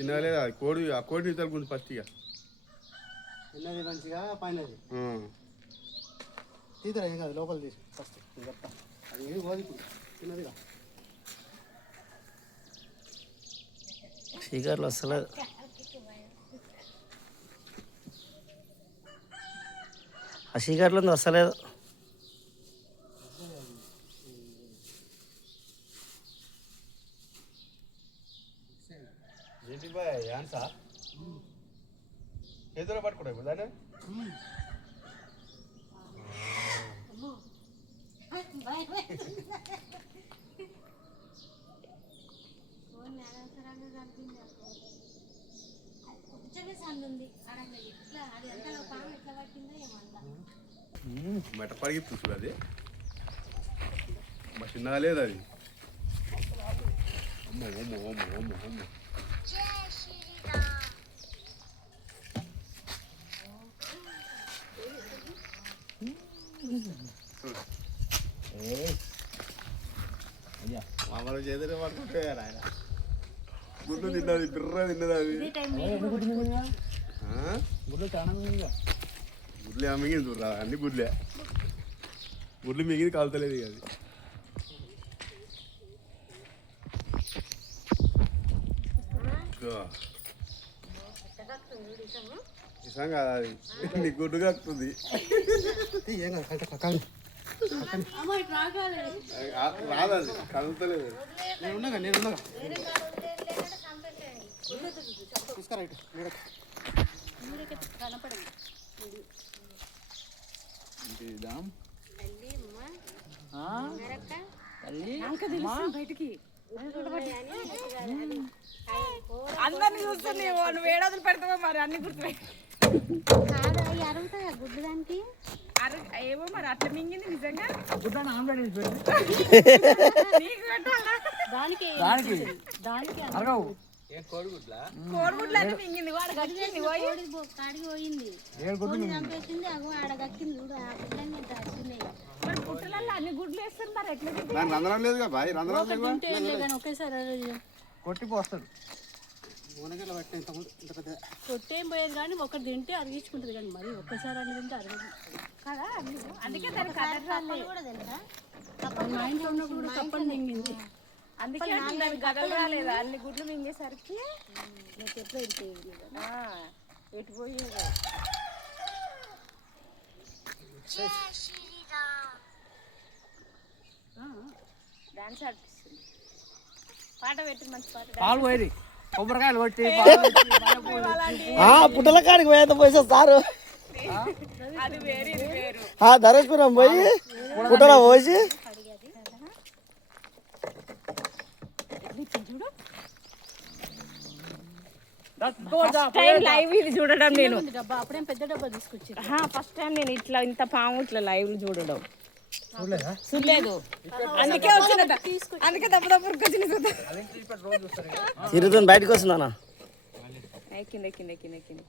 చిన్నగా లేదా కోడి ఆ కోడి తలుపుకుంది ఫస్ట్ ఇక చిన్నది మంచిగా పైనది తీతరా ఏం కాదు లోపల తీసి ఫస్ట్ చెప్తా అది ఏమి పోదు ఇప్పుడు చిన్నదిగా షీకర్లు వస్తలేదు ఆ షీకర్లు వస్తలేదు చేతిలో పట్టుకోవడం ఇప్పుడు దాన్ని మెట పడిగి చూడు అది మా చిన్నగా లేదు అది అమ్మో అమ్మో అమ్మో అమ్మో అమ్మో మామూలు చేతులు పట్టుకుంటారు ఆయన గుడ్లు తిన్నది బిర్ర తిన్నది అది గుడ్లే మిగిలింది చూడరా అన్ని గుడ్లే గుడ్లు మిగిలి కాలుతలేదు అది ఇసం కాదు అది నీ గుడ్డు కక్కుతుంది రాదండి కలుతలేదు అందరిని చూస్తుంది నువ్వు ఏడాదులు పెడతావా మరి అన్ని గుర్తుపెట్టి గుడ్డు దానికి ఏమో మరి అట్లా మింగింది నిజంగా కోడిగుడ్లు అని మింగింది వాడు కట్టింది కాడికి పోయింది చంపేసింది ఆడ కక్కింది చూడు ఆ గుడ్లన్నీ వచ్చినాయి మరి పుట్టలలో అన్ని గుడ్లు వేస్తారు మరి ఎట్లా రంధ్రం లేదు బాయ్ రంధ్రం ఒకేసారి కొట్టిపోస్తాడు కొట్టేం పోయేది కానీ ఒకటి తింటే అరిగించుకుంటుంది కానీ మరి ఒక్కసారి అన్ని తింటే అరగదు కదా అందుకే దానికి కలర్ కూడా తెలుసా మా ఇంట్లో ఉన్నప్పుడు కూడా తప్పని మింగింది అందుకే దానికి గదలు రాలేదు అన్ని గుడ్లు మింగేసరికి ఎట్లా వెళ్ళిపోయేది ఎటు పోయేది డాన్స్ ఆడిపిస్తుంది పాట పెట్టి మంచి పాట పాలు పోయి కొబ్బరికాయలు కొట్టి పుట్టల కాడికి పోయేంత పోయిసా సారు అది వేరు ఇది వేరు ధరేశ్వరం పోయి పుట్టల పోసి లైవ్ ఇది చూడడం నేను డబ్బా అప్పుడేం పెద్ద డబ్బా తీసుకొచ్చి ఫస్ట్ టైం నేను ఇట్లా ఇంత పాము ఇట్లా లైవ్ చూడడం చూడలేదు అందుకే వచ్చిన అందుకే దప్ప వచ్చిన తిరుగుతుంది బయటకు వస్తుందన్నా కింద కింద కింద కింద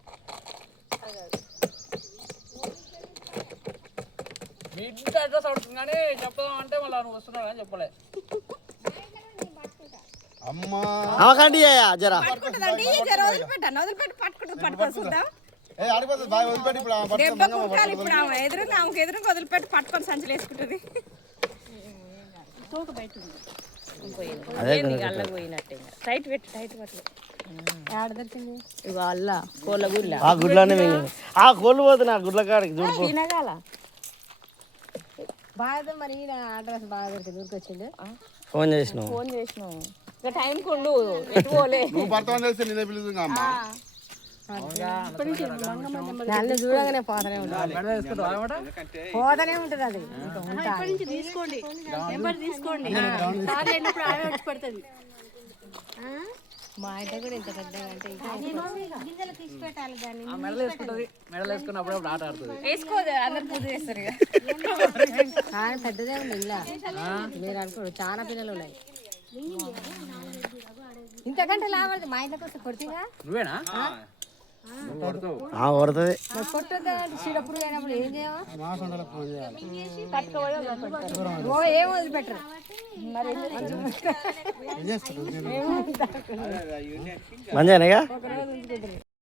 మీ ఇంటి అడ్రస్ అడుగుతుంది కానీ చెప్తాం అంటే మళ్ళీ నువ్వు వస్తున్నావు అని చెప్పలే అమ్మా అవకండి జరా వదిలిపెట్టి పట్టుకొని చూద్దాం ఇప్పుడు దెబ్బ కుట్టాలి ఇప్పుడు ఎదురుగా ఆమెకు ఎదురుగా వదిలిపెట్టి పట్టుకొని సంచులు వేసుకుంటుంది తోక బయట అల్లకి పోయినట్టే టైట్ పెట్టి టైట్ పట్టు ఆడదట్టింది ఇక అల్ల కోళ్ళ గుడ్ల ఆ గుడ్లనే ఆ కోళ్ళు పోతున్నా గుడ్ల కాడికి చూడు తినగాల బాగా మరి అడ్రస్ బాగా దొరికి దొరికొచ్చిండు ఫోన్ చేసినావు ఇక టైం కొండు ఎటు పోలే నువ్వు భర్తమని తెలిస్తే నేనే పిలుస్తుంది అమ్మా నన్ను చూడగానే పోతనే ఉంటుంది అది ఇప్పటి నుంచి తీసుకోండి నెంబర్ తీసుకోండి సార్లు అయినప్పుడు ఆడ వచ్చి పడుతుంది మా ఇంట కూడా ఇంత పెద్దగా అంటే గింజలు తీసి పెట్టాలి దాన్ని మెడలు వేసుకుంటుంది మెడలు వేసుకున్నప్పుడు ఆట ఆడుతుంది వేసుకోదు అందరు పూజ చేస్తారు ఇక పెద్దదే ఉంది ఇలా మీరు అనుకోడు చాలా పిల్లలు ఉన్నాయి ఇంతకంటే లాభం మా ఇంట్లోకి వస్తే కొడుతుందా నువ్వేనా కొడుతుంది. కొట్టద్దా చీడపురు అయినప్పుడు ఏం చేయాలి? ఏం వదిలిపెట్టరు మంచిగానేగా